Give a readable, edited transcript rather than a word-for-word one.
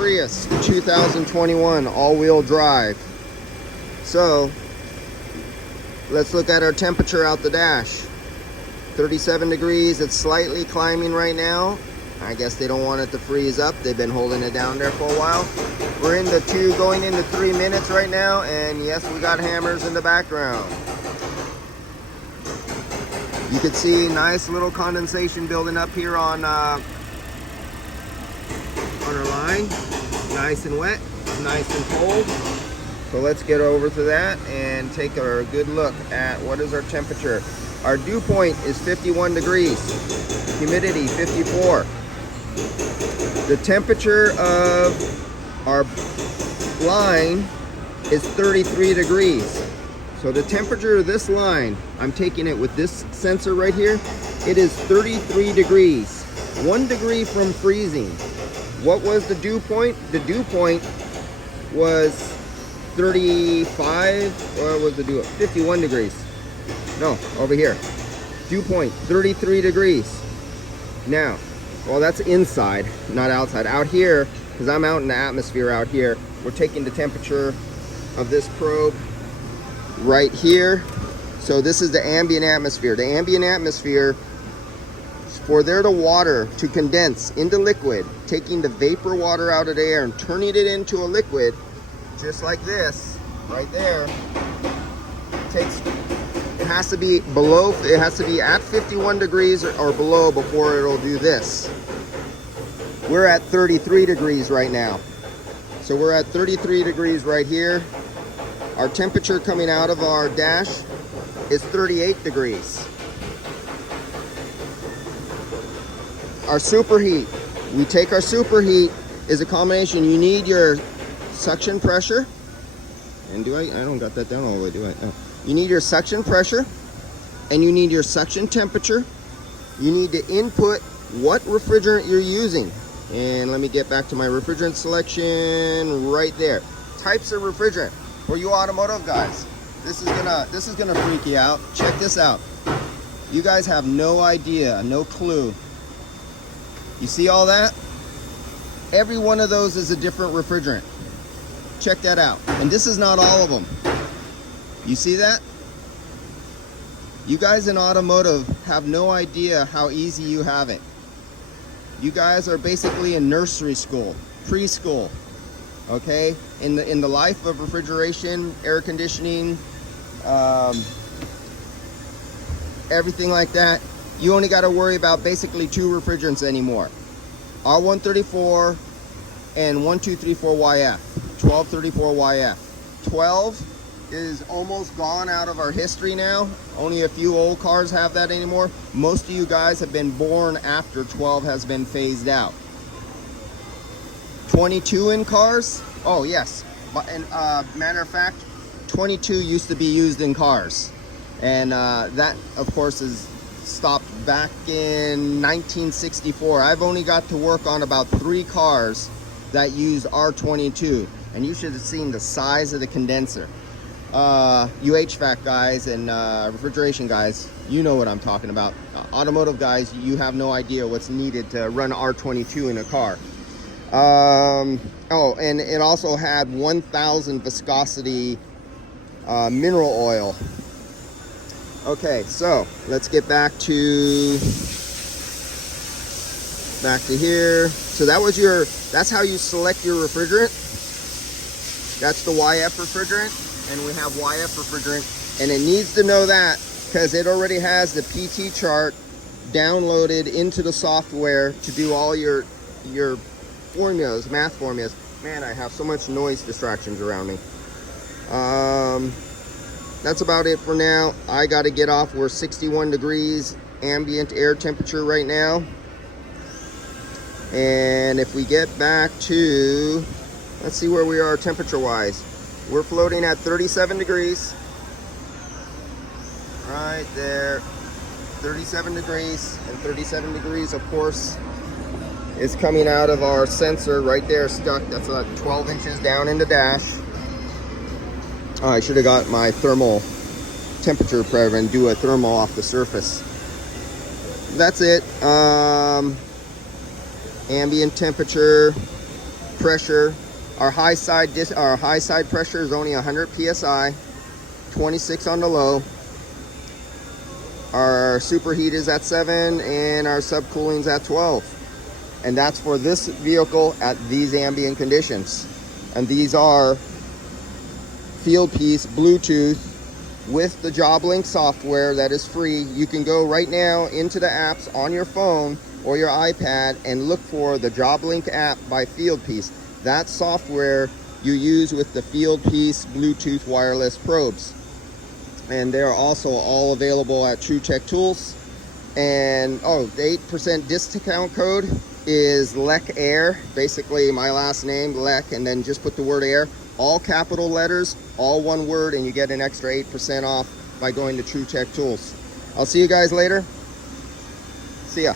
Prius 2021 all-wheel drive. So let's look at our temperature out the dash. 37 degrees. It's slightly climbing right now. I guess they don't want it to freeze up. They've been holding it down there for a while. We're going into 3 minutes right now, and yes, we got hammers in the background. You can see nice little condensation building up here on our line. Nice and wet, nice and cold. So let's get over to that and take a good look at what is our temperature. Our dew point is 51 degrees. Humidity 54. The temperature of our line is 33 degrees. So the temperature of this line, I'm taking it with this sensor right here, it is 33 degrees. 1 degree from freezing. What was the dew point? The dew point was 35, what was the dew? 51 degrees. No, over here. Dew point, 33 degrees. Now, well, that's inside, not outside. Out here, because I'm out in the atmosphere out here, we're taking the temperature of this probe right here. So this is the ambient atmosphere. The ambient atmosphere, for there the water to condense into liquid, taking the vapor water out of the air and turning it into a liquid, just like this, right there, it has to be below, it has to be at 51 degrees or below before it'll do this. We're at 33 degrees right now. So we're at 33 degrees right here. Our temperature coming out of our dash is 38 degrees. Our superheat, we take our superheat is a combination. You need your suction pressure. And I don't got that down all the way, do I? No. You need your suction pressure and you need your suction temperature. You need to input what refrigerant you're using. And let me get back to my refrigerant selection right there. Types of refrigerant. For you automotive guys, this is gonna freak you out. Check this out. You guys have no idea, no clue. You see all that? Every one of those is a different refrigerant. Check that out. And this is not all of them. You see that? You guys in automotive have no idea how easy you have it. You guys are basically in nursery school, preschool. Okay, in the life of refrigeration, air conditioning, everything like that, you only got to worry about basically 2 refrigerants anymore: R134 and 1234YF, 1234YF. 12 is almost gone out of our history now. Only a few old cars have that anymore. Most of you guys have been born after 12 has been phased out. 22 in cars? Oh yes, and matter of fact, 22 used to be used in cars, and that of course is stopped back in 1964. I've only got to work on about 3 cars that used R22, and you should have seen the size of the condenser. You HVAC guys and refrigeration guys, you know what I'm talking about. Automotive guys, you have no idea what's needed to run R22 in a car. Oh, and it also had 1,000 viscosity mineral oil. Okay, so let's get back to here. So that's how you select your refrigerant. That's the YF refrigerant, and we have YF refrigerant, and it needs to know that because it already has the PT chart downloaded into the software to do all your formulas, math formulas. Man, I have so much noise distractions around me. That's about it for now. I got to get off. We're 61 degrees ambient air temperature right now. And if we get back to, let's see where we are temperature wise. We're floating at 37 degrees. Right there. 37 degrees, and 37 degrees, of course, is coming out of our sensor right there, stuck. That's about 12 inches down in the dash. Oh, I should have got my thermal temperature probe and do a thermal off the surface. That's it. Ambient temperature pressure. Our high side pressure is only 100 psi, 26 on the low. Our superheat is at 7 and our subcooling is at 12. And that's for this vehicle at these ambient conditions. And these are field piece Bluetooth with the JobLink software that is free. You can go right now into the apps on your phone or your iPad and look for the JobLink app by Fieldpiece. That software you use with the Fieldpiece Bluetooth wireless probes. And they're also all available at True Tech Tools. And the 8% discount code is LEC Air, basically my last name, LEC, and then just put the word air, all capital letters, all one word, and you get an extra 8% off by going to True Tech Tools. I'll see you guys later. See ya.